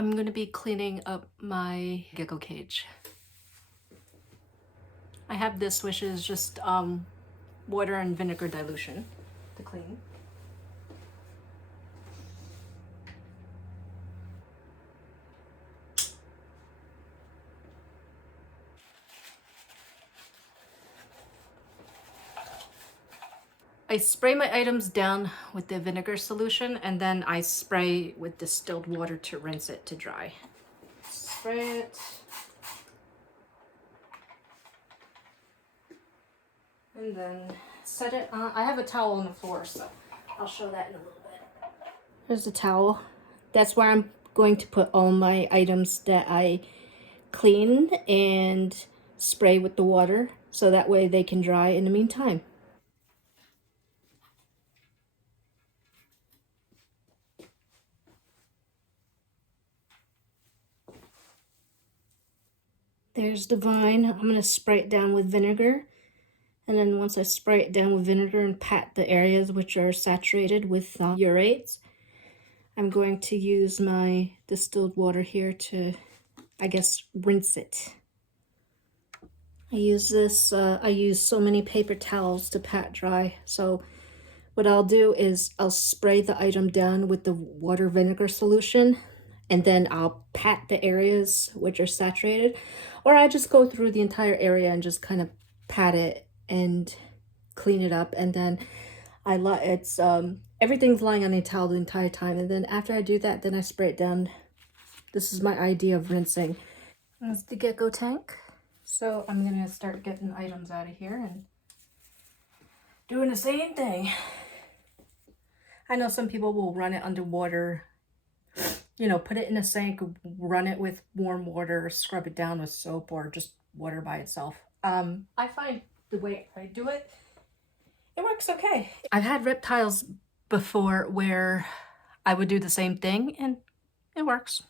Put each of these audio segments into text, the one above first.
I'm going to be cleaning up my gecko cage. I have this, which is just water and vinegar dilution to clean. I spray my items down with the vinegar solution, and then I spray with distilled water to rinse it to dry. Spray it. And then set it on. I have a towel on the floor, so I'll show that in a little bit. Here's the towel. That's where I'm going to put all my items that I clean and spray with the water, so that way they can dry in the meantime. There's the vine. I'm going to spray it down with vinegar. And then once I spray it down with vinegar and pat the areas which are saturated with urates, I'm going to use my distilled water here to, I guess, rinse it. I use this, I use so many paper towels to pat dry. So what I'll do is I'll spray the item down with the water vinegar solution, and then I'll pat the areas which are saturated, or I just go through the entire area and just kind of pat it and clean it up. And then everything's lying on a towel the entire time, and then after I do that, then I spray it down. This is my idea of rinsing. That's the gecko tank. So I'm gonna start getting items out of here and doing the same thing. I know some people will run it underwater, you know, put it in a sink, run it with warm water, scrub it down with soap, or just water by itself. I find the way I do it, it works okay. I've had reptiles before where I would do the same thing and it works.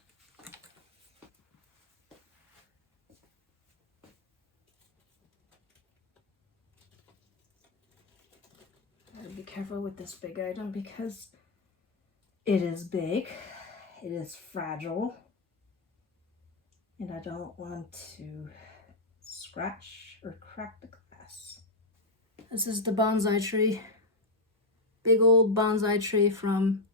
Gotta be careful with this big item because it is big, it is fragile, and I don't want to scratch or crack the glass. This is the bonsai tree. Big old bonsai tree from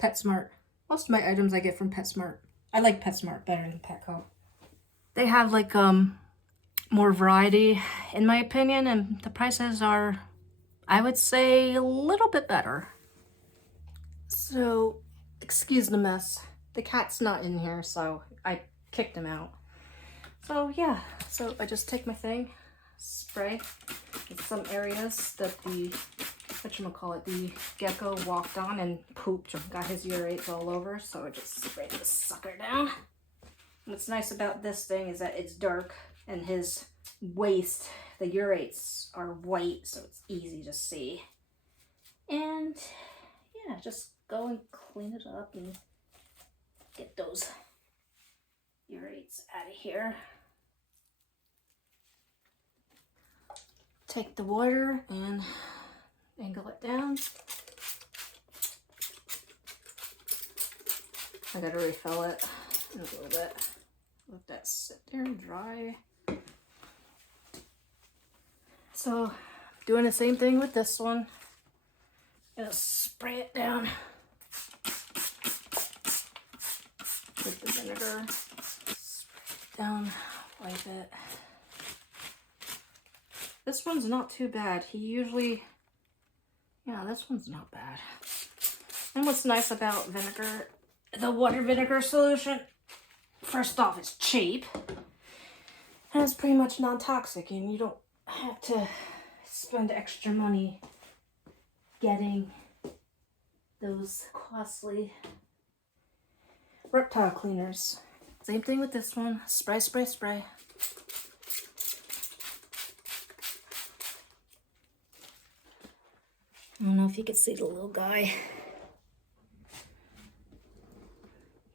PetSmart. Most of my items I get from PetSmart. I like PetSmart better than Petco. They have like more variety in my opinion, and the prices are, I would say, a little bit better. So, excuse the mess. The cat's not in here, so I kicked him out. So yeah, so I just take my thing, spray in some areas that the gecko walked on and pooped or got his urates all over, so I just spray this sucker down. What's nice about this thing is that it's dark, and his waist, the urates are white, so it's easy to see. And yeah, just go and clean it up and get those urates out of here. Take the water and angle it down. I gotta refill it in a little bit. Let that sit there and dry. So, doing the same thing with this one. Gonna spray it down with the vinegar. Spray it down, wipe it. This one's not too bad. Yeah, this one's not bad. And what's nice about vinegar, the water vinegar solution, first off, it's cheap. And it's pretty much non-toxic, and you don't have to spend extra money getting those costly reptile cleaners. Same thing with this one. Spray, spray, spray. I don't know if you can see the little guy.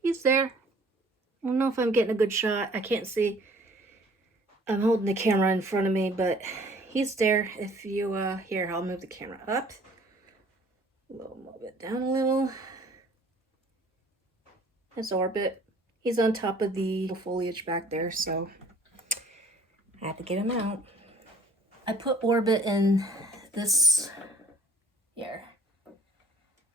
He's there. I don't know if I'm getting a good shot. I can't see. I'm holding the camera in front of me, but he's there. If you, here, I'll move the camera up. We'll move it down a little. his orbit. He's on top of the foliage back there, so I have to get him out. I put orbit in this here.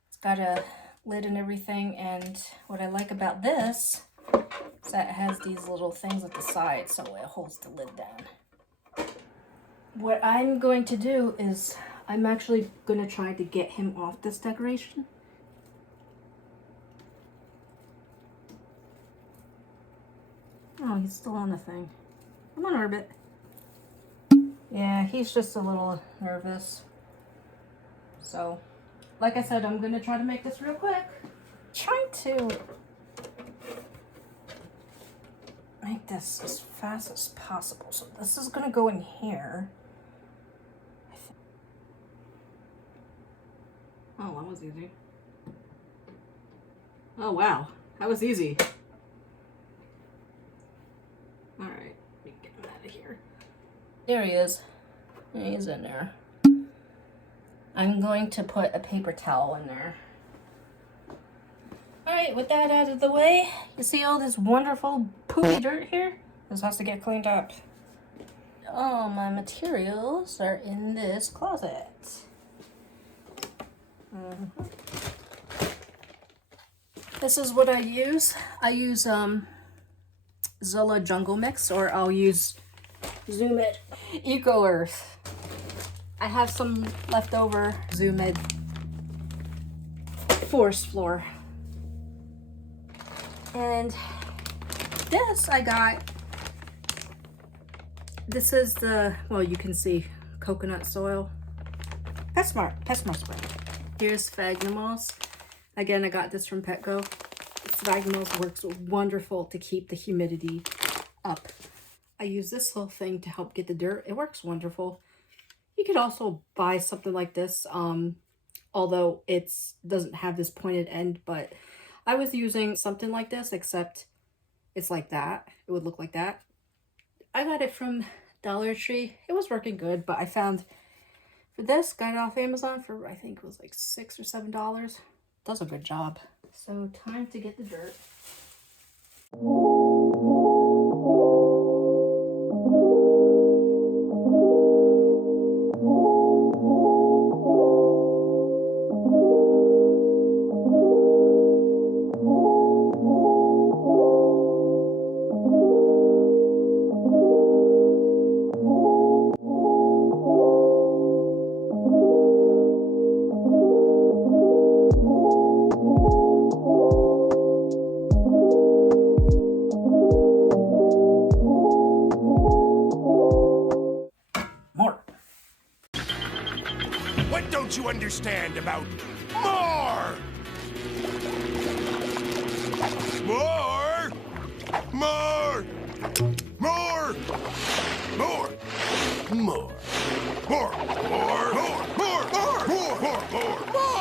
It's got a lid and everything, and what I like about this is that it has these little things at the side so it holds the lid down. What I'm going to do is I'm actually going to try to get him off this decoration. Oh, he's still on the thing. Come on, Orbit. Yeah, he's just a little nervous. So, like I said, I'm going to try to make this real quick. Trying to make this as fast as possible. So this is going to go in here. Oh, that was easy. Oh, wow. That was easy. Alright, let me get him out of here. There he is. He's in there. I'm going to put a paper towel in there. Alright, with that out of the way, you see all this wonderful poopy dirt here? This has to get cleaned up. All my materials are in this closet. This is what I use. I use Zilla Jungle Mix, or I'll use Zoom It Eco Earth. I have some leftover Zoom It Forest Floor. And this I got, this is the, well, you can see coconut soil. PetSmart spray. Here's sphagnum moss. Again, I got this from Petco. Sphagnum moss works wonderful to keep the humidity up. I use this whole thing to help get the dirt. It works wonderful. You could also buy something like this, although it doesn't have this pointed end, but I was using something like this, except it's like that. It would look like that. I got it from Dollar Tree. It was working good, but I found for this, got it off Amazon for, I think it was like $6 or $7. Does a good job. So time to get the dirt. What don't you understand about more? More! More! More! More! More! More! More! More! More! More! More! More! More!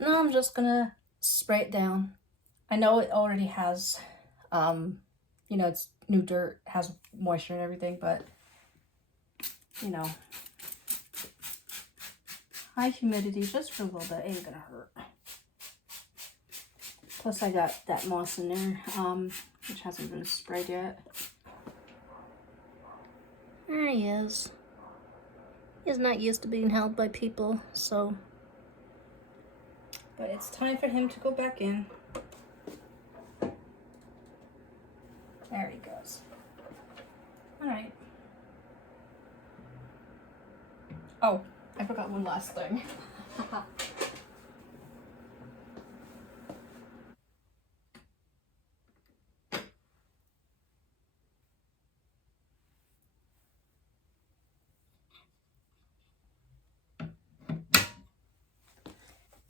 Now I'm just gonna spray it down. I know it already has, you know, it's new dirt, has moisture and everything, but, you know, high humidity just for a little bit ain't gonna hurt. Plus I got that moss in there, which hasn't been sprayed yet. There he is. He's not used to being held by people, so. But it's time for him to go back in. There he goes. Alright. Oh, I forgot one last thing.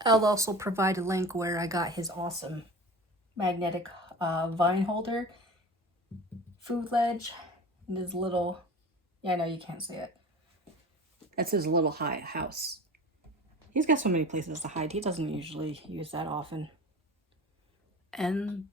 I'll also provide a link where I got his awesome magnetic vine holder, food ledge, and his little, yeah, I know you can't see it. That's his little house. He's got so many places to hide. He doesn't usually use that often. And